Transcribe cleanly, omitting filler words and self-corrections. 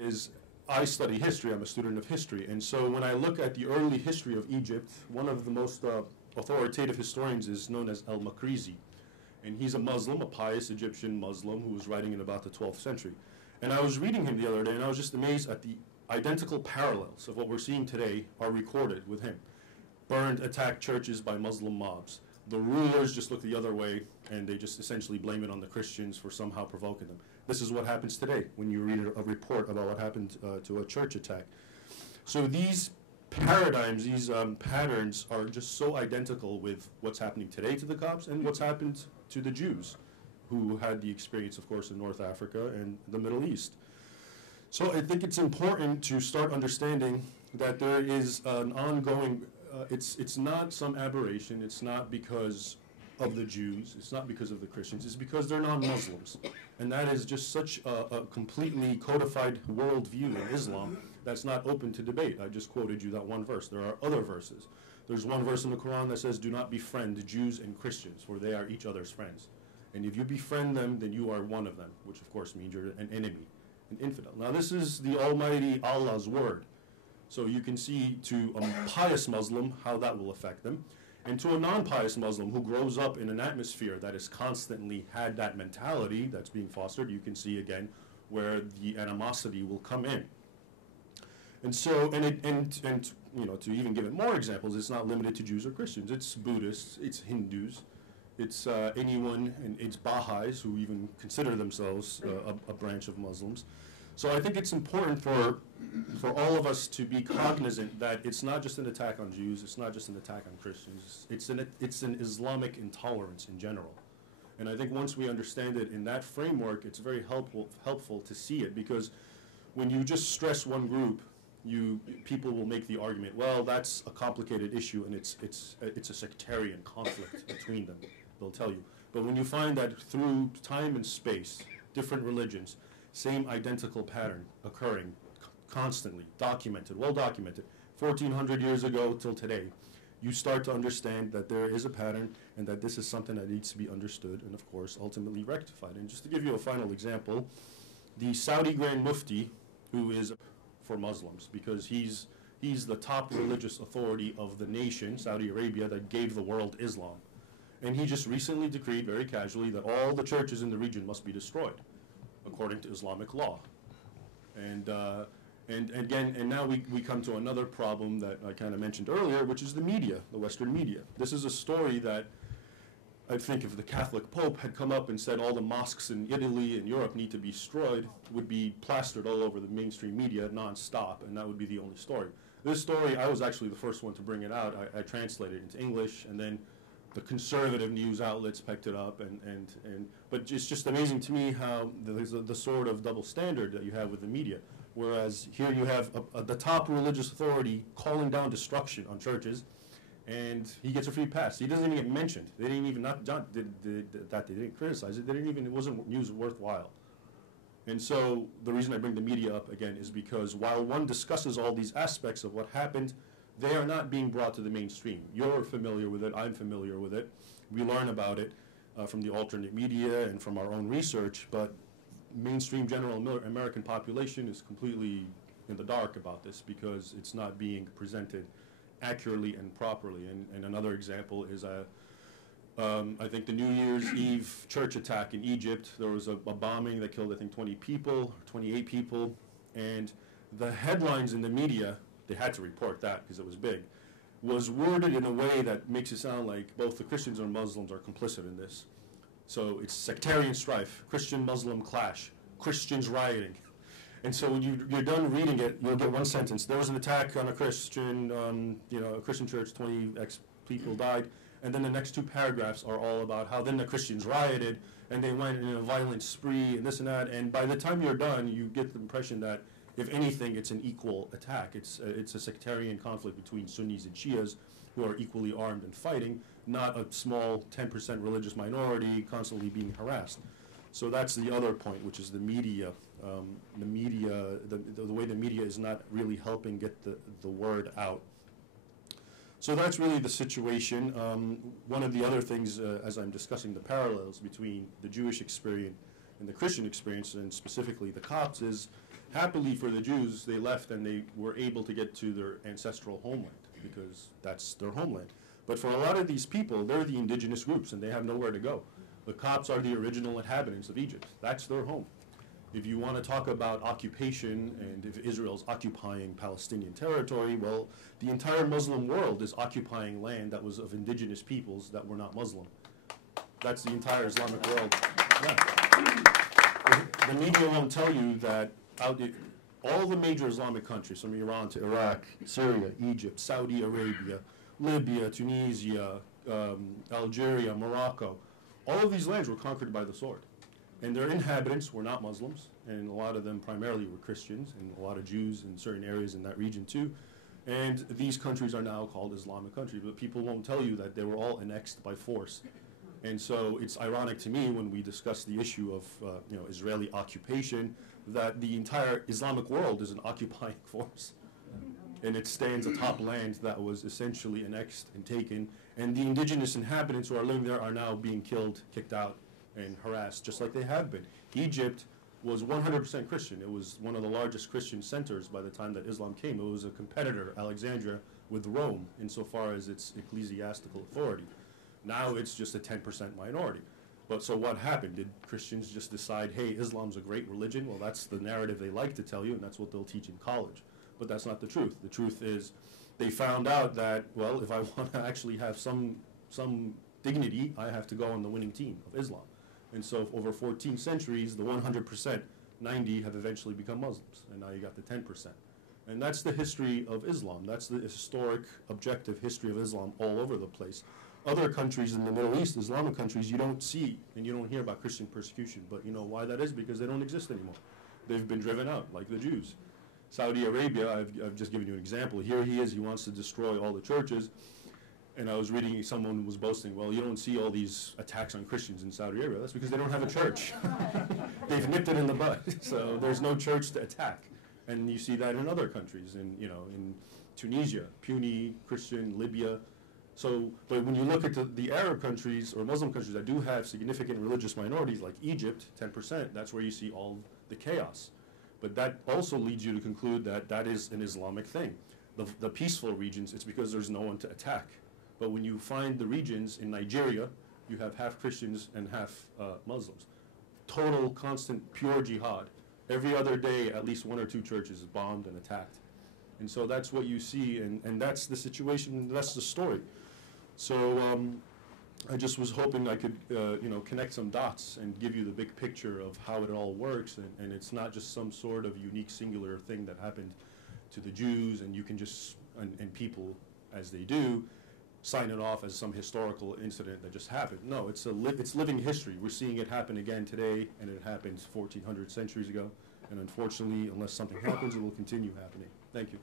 is I study history. I'm a student of history. And so when I look at the early history of Egypt, one of the most authoritative historians is known as al-Makrizi. And he's a Muslim, a pious Egyptian Muslim who was writing in about the 12th century. And I was reading him the other day, and I was just amazed at the identical parallels of what we're seeing today are recorded with him. Burned, attacked churches by Muslim mobs. The rulers just look the other way, and they just essentially blame it on the Christians for somehow provoking them. This is what happens today when you read a report about what happened to a church attack. So these paradigms, these patterns are just so identical with what's happening today to the Copts and what's happened to the Jews, who had the experience, of course, in North Africa and the Middle East. So I think it's important to start understanding that there is an ongoing, it's not some aberration, it's not because of the Jews, it's not because of the Christians, it's because they're non-Muslims. And that is just such a completely codified worldview in Islam that's not open to debate. I just quoted you that one verse. There are other verses. There's one verse in the Quran that says, do not befriend Jews and Christians, for they are each other's friends. And if you befriend them, then you are one of them, which of course means you're an enemy, an infidel. Now this is the Almighty Allah's word. So you can see to a pious Muslim how that will affect them. And to a non-pious Muslim who grows up in an atmosphere that has constantly had that mentality that's being fostered, you can see again where the animosity will come in. And so, and you know, to even give it more examples, it's not limited to Jews or Christians. It's Buddhists, it's Hindus, it's anyone, and it's Baha'is who even consider themselves a branch of Muslims. So I think it's important for all of us to be cognizant that it's not just an attack on Jews, it's not just an attack on Christians, it's an Islamic intolerance in general. And I think once we understand it in that framework, it's very helpful to see it, because when you just stress one group, people will make the argument, well, that's a complicated issue and it's a sectarian conflict between them, they'll tell you. But when you find that through time and space, different religions, same identical pattern occurring constantly, documented, well documented, 1400 years ago till today, you start to understand that there is a pattern and that this is something that needs to be understood and, of course, ultimately rectified. And just to give you a final example, the Saudi Grand Mufti, who is for Muslims, because he's the top religious authority of the nation, Saudi Arabia, that gave the world Islam. And he just recently decreed, very casually, that all the churches in the region must be destroyed, according to Islamic law. And again, and now we come to another problem that I kind of mentioned earlier, which is the media, the Western media. This is a story that I think if the Catholic Pope had come up and said all the mosques in Italy and Europe need to be destroyed, would be plastered all over the mainstream media nonstop, and that would be the only story. This story, I was actually the first one to bring it out. I translated it into English, and then the conservative news outlets picked it up, but it's just amazing to me how the sort of double standard that you have with the media. Whereas here you have the top religious authority calling down destruction on churches, and he gets a free pass. He doesn't even get mentioned. They didn't even, they didn't criticize it. It wasn't news worthwhile. And so the reason I bring the media up again is because while one discusses all these aspects of what happened, they are not being brought to the mainstream. You're familiar with it, I'm familiar with it. We learn about it from the alternate media and from our own research, but mainstream general American population is completely in the dark about this because it's not being presented accurately and properly. And another example is I think the New Year's Eve church attack in Egypt. There was a bombing that killed, I think, 20 people, 28 people, and the headlines in the media, they had to report that because it was big, was worded in a way that makes it sound like both the Christians and Muslims are complicit in this. So it's sectarian strife, Christian-Muslim clash, Christians rioting. And so when you're done reading it, you'll get one sentence. There was an attack on a Christian, a Christian church, 20x people died. And then the next two paragraphs are all about how then the Christians rioted and they went in a violent spree and this and that. And by the time you're done, you get the impression that, if anything, it's an equal attack. It's a sectarian conflict between Sunnis and Shias who are equally armed and fighting, not a small 10% religious minority constantly being harassed. So that's the other point, which is the media. The way the media is not really helping get the word out. So that's really the situation. One of the other things, as I'm discussing the parallels between the Jewish experience and the Christian experience, and specifically the Copts, is Happily for the Jews, they left and they were able to get to their ancestral homeland because that's their homeland. But for a lot of these people, they're the indigenous groups and they have nowhere to go. The Copts are the original inhabitants of Egypt. That's their home. If you want to talk about occupation and if Israel's occupying Palestinian territory, well, the entire Muslim world is occupying land that was of indigenous peoples that were not Muslim. That's the entire Islamic world. Yeah. The media won't tell you that all the major Islamic countries, from Iran to Iraq, Syria, Egypt, Saudi Arabia, Libya, Tunisia, Algeria, Morocco, all of these lands were conquered by the sword. And their inhabitants were not Muslims, and a lot of them primarily were Christians, and a lot of Jews in certain areas in that region too. And these countries are now called Islamic countries, but people won't tell you that they were all annexed by force. And so it's ironic to me when we discuss the issue of Israeli occupation that the entire Islamic world is an occupying force. And it stands atop land that was essentially annexed and taken, and the indigenous inhabitants who are living there are now being killed, kicked out, and harassed, just like they have been. Egypt was 100% Christian. It was one of the largest Christian centers by the time that Islam came. It was a competitor, Alexandria, with Rome insofar as its ecclesiastical authority. Now it's just a 10% minority. But so what happened? Did Christians just decide, hey, Islam's a great religion? Well, that's the narrative they like to tell you, and that's what they'll teach in college. But that's not the truth. The truth is they found out that, well, if I want to actually have some dignity, I have to go on the winning team of Islam. And so over 14 centuries, the 100%, 90 have eventually become Muslims. And now you got the 10%. And that's the history of Islam. That's the historic, objective history of Islam all over the place. Other countries in the Middle East, Islamic countries, you don't see and you don't hear about Christian persecution. But you know why that is? Because they don't exist anymore. They've been driven out, like the Jews. Saudi Arabia, I've just given you an example. Here he is, he wants to destroy all the churches. And I was reading, someone was boasting, well, you don't see all these attacks on Christians in Saudi Arabia. That's because they don't have a church. They've nipped it in the bud. So there's no church to attack. And you see that in other countries, in Tunisia, puny Christian, Libya. So, but when you look at the Arab countries or Muslim countries that do have significant religious minorities, like Egypt, 10%, that's where you see all the chaos. But that also leads you to conclude that that is an Islamic thing. The peaceful regions, it's because there's no one to attack. But when you find the regions in Nigeria, you have half Christians and half Muslims. Total, constant, pure jihad. Every other day, at least 1 or 2 churches bombed and attacked. And so that's what you see, and that's the situation, that's the story. So I just was hoping I could, connect some dots and give you the big picture of how it all works, and it's not just some sort of unique, singular thing that happened to the Jews, and you can just, and people, as they do, sign it off as some historical incident that just happened. No, it's living history. We're seeing it happen again today, and it happened 1,400 centuries ago. And unfortunately, unless something happens, it will continue happening. Thank you.